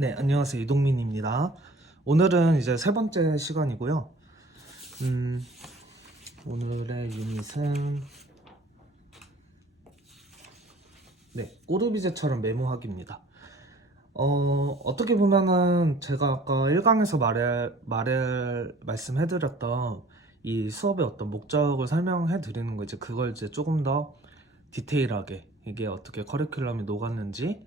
네, 안녕하세요. 이동민입니다. 오늘은 이제 세 번째 시간이고요. 오늘의 유닛은 꼬르비제처럼 메모하기입니다. 어떻게 보면은 제가 아까 1강에서 말씀해드렸던 이 수업의 어떤 목적을 설명해 드리는 거, 이제 그걸 이제 조금 더 디테일하게 이게 어떻게 커리큘럼이 녹았는지,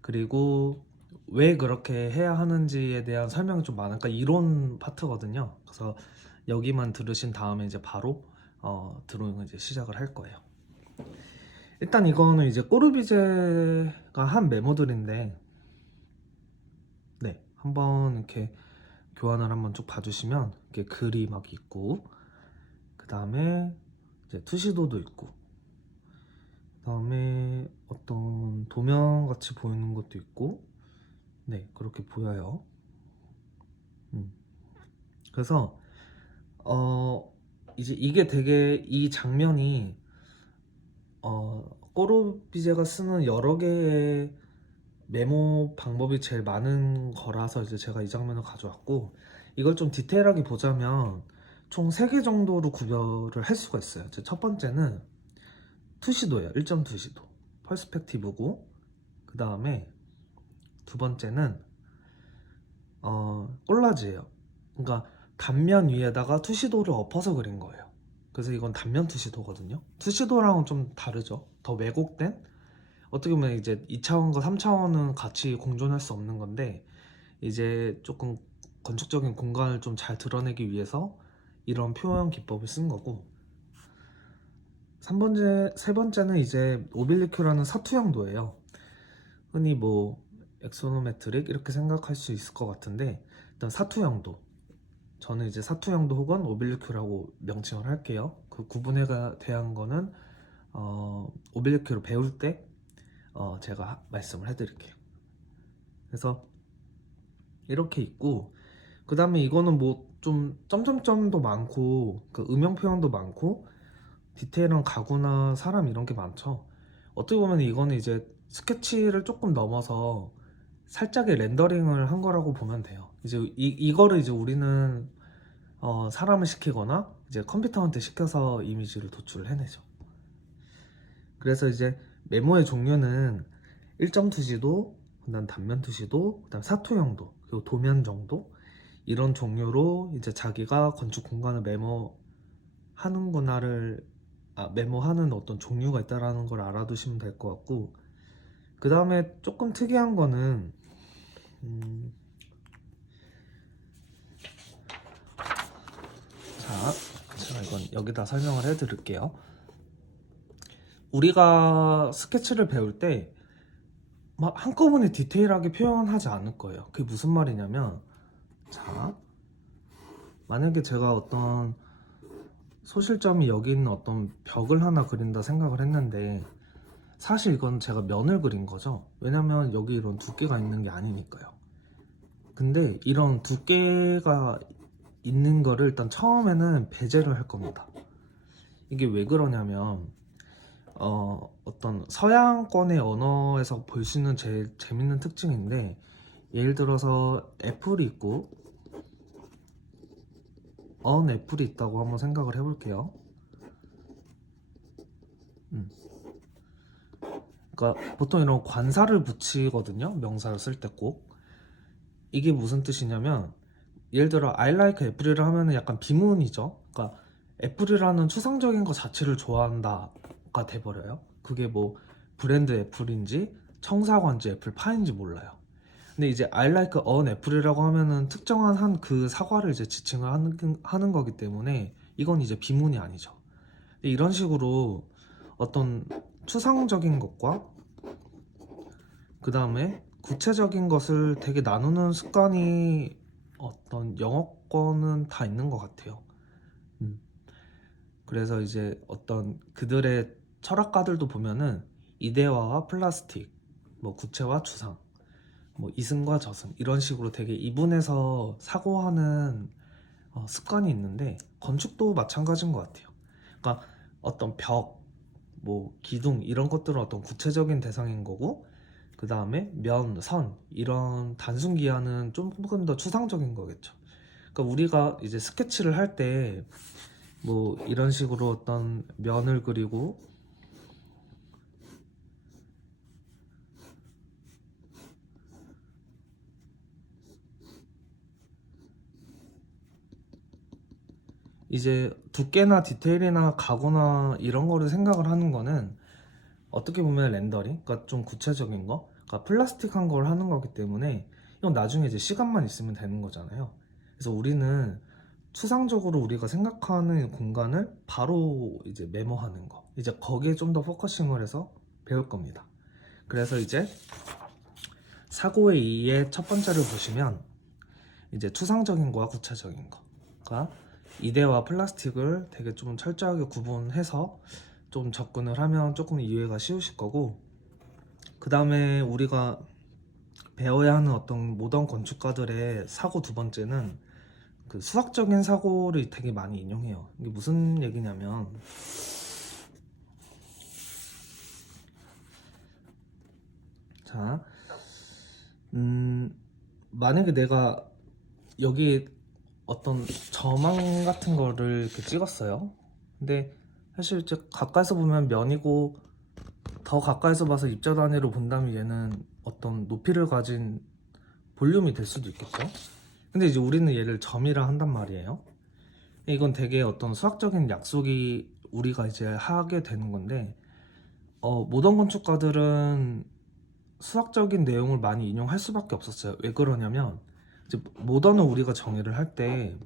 그리고 왜 그렇게 해야 하는지에 대한 설명이 좀 많으니까 이론 파트거든요. 그래서 여기만 들으신 다음에 이제 바로 드로잉을 이제 시작을 할 거예요. 일단 이거는 이제 꼬르비제가 한 메모들인데, 한번 이렇게 교환을 한번 쭉 봐주시면 이렇게 글이 막 있고, 그 다음에 이제 투시도도 있고, 그 다음에 어떤 도면 같이 보이는 것도 있고, 그렇게 보여요. 그래서 이제 이게 되게 이 장면이 꼬르비제가 쓰는 여러 개의 메모 방법이 제일 많은 거라서 이제 제가 이 장면을 가져왔고, 이걸 좀 디테일하게 보자면 총 3개 정도로 구별을 할 수가 있어요. 첫 번째는 투시도예요. 1.2시도 퍼스펙티브고, 그 다음에 두 번째는 콜라지예요. 그러니까 단면 위에다가 투시도를 엎어서 그린 거예요. 그래서 이건 단면 투시도거든요. 투시도랑은 좀 다르죠. 더 왜곡된, 어떻게 보면 이제 2차원과 3차원은 같이 공존할 수 없는 건데, 이제 조금 건축적인 공간을 좀 잘 드러내기 위해서 이런 표현 기법을 쓴 거고, 세 번째는 이제 오빌리큐라는 사투형도예요. 흔히 뭐 엑소노메트릭 이렇게 생각할 수 있을 것 같은데, 일단 사투형도, 저는 이제 사투형도 혹은 오빌리큐라고 명칭을 할게요. 그 구분에 대한 거는 오빌리큐를 배울 때 제가 말씀을 해드릴게요. 그래서 이렇게 있고, 그 다음에 이거는 뭐 좀 점점점도 많고, 그 음영 표현도 많고, 디테일한 가구나 사람 이런 게 많죠. 어떻게 보면 이거는 이제 스케치를 조금 넘어서 살짝의 렌더링을 한 거라고 보면 돼요. 이제 이거를 이제 우리는 사람을 시키거나 이제 컴퓨터한테 시켜서 이미지를 도출을 해내죠. 그래서 이제 메모의 종류는 1.2시도, 그다음 단면 투시도, 그다음 사투형도, 그리고 도면 정도, 이런 종류로 이제 자기가 건축 공간을 메모하는 어떤 종류가 있다라는 걸 알아두시면 될 것 같고, 그 다음에 조금 특이한 거는 제가 이건 여기다 설명을 해드릴게요. 우리가 스케치를 배울 때 막 한꺼번에 디테일하게 표현하지 않을 거예요. 그게 무슨 말이냐면, 자, 만약에 제가 어떤 소실점이 여기 있는 어떤 벽을 하나 그린다 생각을 했는데, 사실 이건 제가 면을 그린 거죠. 왜냐면 여기 이런 두께가 있는 게 아니니까요. 근데 이런 두께가 있는 거를 일단 처음에는 배제를 할 겁니다. 이게 왜 그러냐면 어떤 서양권의 언어에서 볼 수 있는 제일 재밌는 특징인데, 예를 들어서 애플이 있고 애플이 있다고 한번 생각을 해볼게요. 그러니까 보통 이런 관사를 붙이거든요, 명사를 쓸 때 꼭. 이게 무슨 뜻이냐면, 예를 들어 I like 애플이를 하면은 약간 비문이죠. 그러니까 애플이라는 추상적인 것 자체를 좋아한다가 돼버려요. 그게 뭐 브랜드 애플인지 청사과인지 애플파인지 몰라요. 근데 이제 I like an 애플이라고 하면은 특정한 한 그 사과를 이제 지칭을 하는 거기 때문에 이건 이제 비문이 아니죠. 이런 식으로 어떤 추상적인 것과 그 다음에 구체적인 것을 되게 나누는 습관이 어떤 영어권은 다 있는 것 같아요. 음. 그래서 이제 어떤 그들의 철학가들도 보면은 이데화와 플라스틱, 뭐 구체와 추상, 뭐 이승과 저승, 이런 식으로 되게 이분해서 사고하는 습관이 있는데, 건축도 마찬가지인 것 같아요. 그러니까 어떤 벽, 뭐 기둥 이런 것들은 어떤 구체적인 대상인 거고, 그 다음에 면, 선 이런 단순 기하는 조금 더 추상적인 거겠죠. 그러니까 우리가 이제 스케치를 할 때 뭐 이런 식으로 어떤 면을 그리고 이제 두께나 디테일이나 가구나 이런 거를 생각을 하는 거는 어떻게 보면 렌더링, 그러니까 좀 구체적인 거, 그러니까 플라스틱한 걸 하는 거기 때문에 이건 나중에 이제 시간만 있으면 되는 거잖아요. 그래서 우리는 추상적으로 우리가 생각하는 공간을 바로 이제 메모하는 거, 이제 거기에 좀 더 포커싱을 해서 배울 겁니다. 그래서 이제 사고의 이의 첫 번째를 보시면 이제 추상적인 거와 구체적인 거, 그러니까 이대와 플라스틱을 되게 좀 철저하게 구분해서 좀 접근을 하면 조금 이해가 쉬우실 거고, 그 다음에 우리가 배워야 하는 어떤 모던 건축가들의 사고 두 번째는 그 수학적인 사고를 되게 많이 인용해요. 이게 무슨 얘기냐면, 자, 만약에 내가 여기 어떤 점망 같은 거를 이렇게 찍었어요. 근데 사실 이제 가까이서 보면 면이고, 더 가까이서 봐서 입자 단위로 본다면 얘는 어떤 높이를 가진 볼륨이 될 수도 있겠죠. 근데 이제 우리는 얘를 점이라 한단 말이에요. 이건 되게 어떤 수학적인 약속이 우리가 이제 하게 되는 건데, 모던 건축가들은 수학적인 내용을 많이 인용할 수밖에 없었어요. 왜 그러냐면 이제 모던은 우리가 정의를 할 때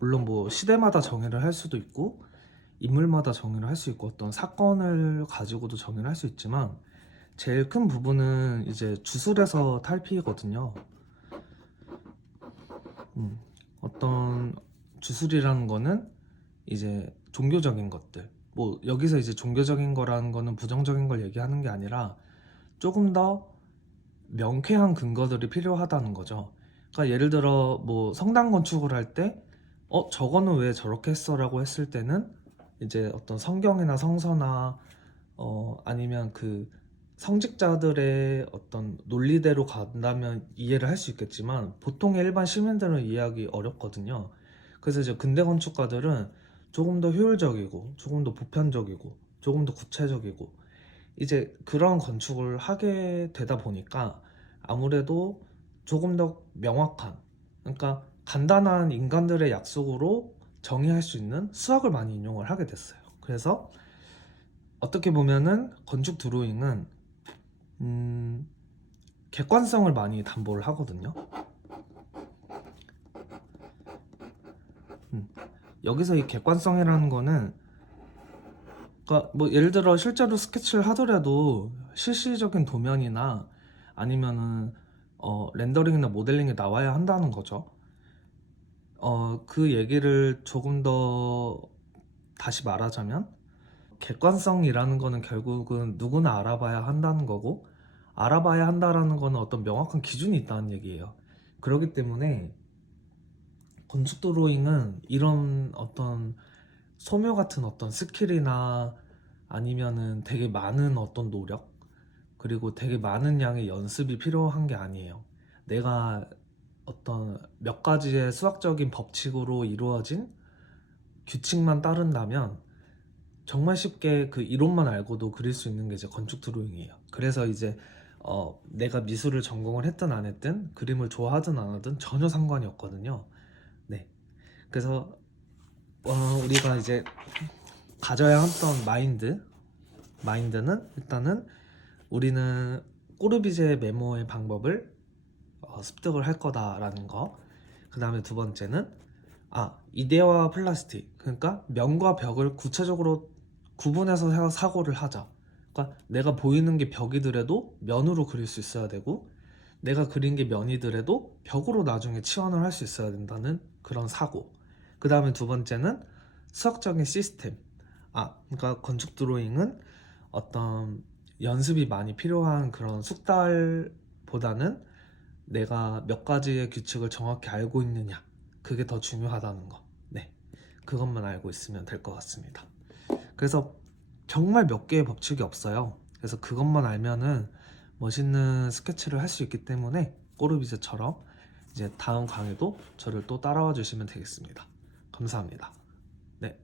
물론 뭐 시대마다 정의를 할 수도 있고 인물마다 정의를 할 수 있고 어떤 사건을 가지고도 정의를 할 수 있지만 제일 큰 부분은 이제 주술에서 탈피거든요. 어떤 주술이라는 거는 이제 종교적인 것들, 뭐 여기서 이제 종교적인 거라는 거는 부정적인 걸 얘기하는 게 아니라 조금 더 명쾌한 근거들이 필요하다는 거죠. 그러니까 예를 들어 뭐 성당 건축을 할 때 저거는 왜 저렇게 했어라고 했을 때는 이제 어떤 성경이나 성서나 아니면 그 성직자들의 어떤 논리대로 간다면 이해를 할 수 있겠지만 보통의 일반 시민들은 이해하기 어렵거든요. 그래서 이제 근대 건축가들은 조금 더 효율적이고 조금 더 보편적이고 조금 더 구체적이고 이제 그런 건축을 하게 되다 보니까 아무래도 조금 더 명확한, 그러니까 간단한 인간들의 약속으로 정의할 수 있는 수학을 많이 인용을 하게 됐어요. 그래서 어떻게 보면은 건축 드로잉은 객관성을 많이 담보를 하거든요. 여기서 이 객관성이라는 거는, 그러니까 뭐 예를 들어 실제로 스케치를 하더라도 실시적인 도면이나 아니면은 렌더링이나 모델링이 나와야 한다는 거죠. 그 얘기를 조금 더 다시 말하자면 객관성이라는 거는 결국은 누구나 알아봐야 한다는 거고, 알아봐야 한다라는 거는 어떤 명확한 기준이 있다는 얘기예요. 그렇기 때문에 건축 드로잉은 이런 어떤 소묘 같은 어떤 스킬이나 아니면은 되게 많은 어떤 노력, 그리고 되게 많은 양의 연습이 필요한 게 아니에요. 내가 어떤 몇 가지의 수학적인 법칙으로 이루어진 규칙만 따른다면 정말 쉽게 그 이론만 알고도 그릴 수 있는 게 이제 건축 드로잉이에요. 그래서 이제 내가 미술을 전공을 했든 안 했든 그림을 좋아하든 안 하든 전혀 상관이 없거든요. 네. 그래서 우리가 이제 가져야 했던 마인드는 일단은 우리는 꼬르비제 메모의 방법을 습득을 할 거다라는 거. 그 다음에 두 번째는 이데와 플라스틱, 그러니까 면과 벽을 구체적으로 구분해서 사고를 하자. 그러니까 내가 보이는 게 벽이더라도 면으로 그릴 수 있어야 되고, 내가 그린 게 면이더라도 벽으로 나중에 치환을 할 수 있어야 된다는 그런 사고. 그 다음에 두 번째는 수학적인 시스템. 그러니까 건축 드로잉은 어떤 연습이 많이 필요한 그런 숙달보다는 내가 몇 가지의 규칙을 정확히 알고 있느냐, 그게 더 중요하다는 거. 네, 그것만 알고 있으면 될 것 같습니다. 그래서 정말 몇 개의 법칙이 없어요. 그래서 그것만 알면은 멋있는 스케치를 할 수 있기 때문에 꼬르비제처럼 이제 다음 강의도 저를 또 따라와 주시면 되겠습니다. 감사합니다. 네.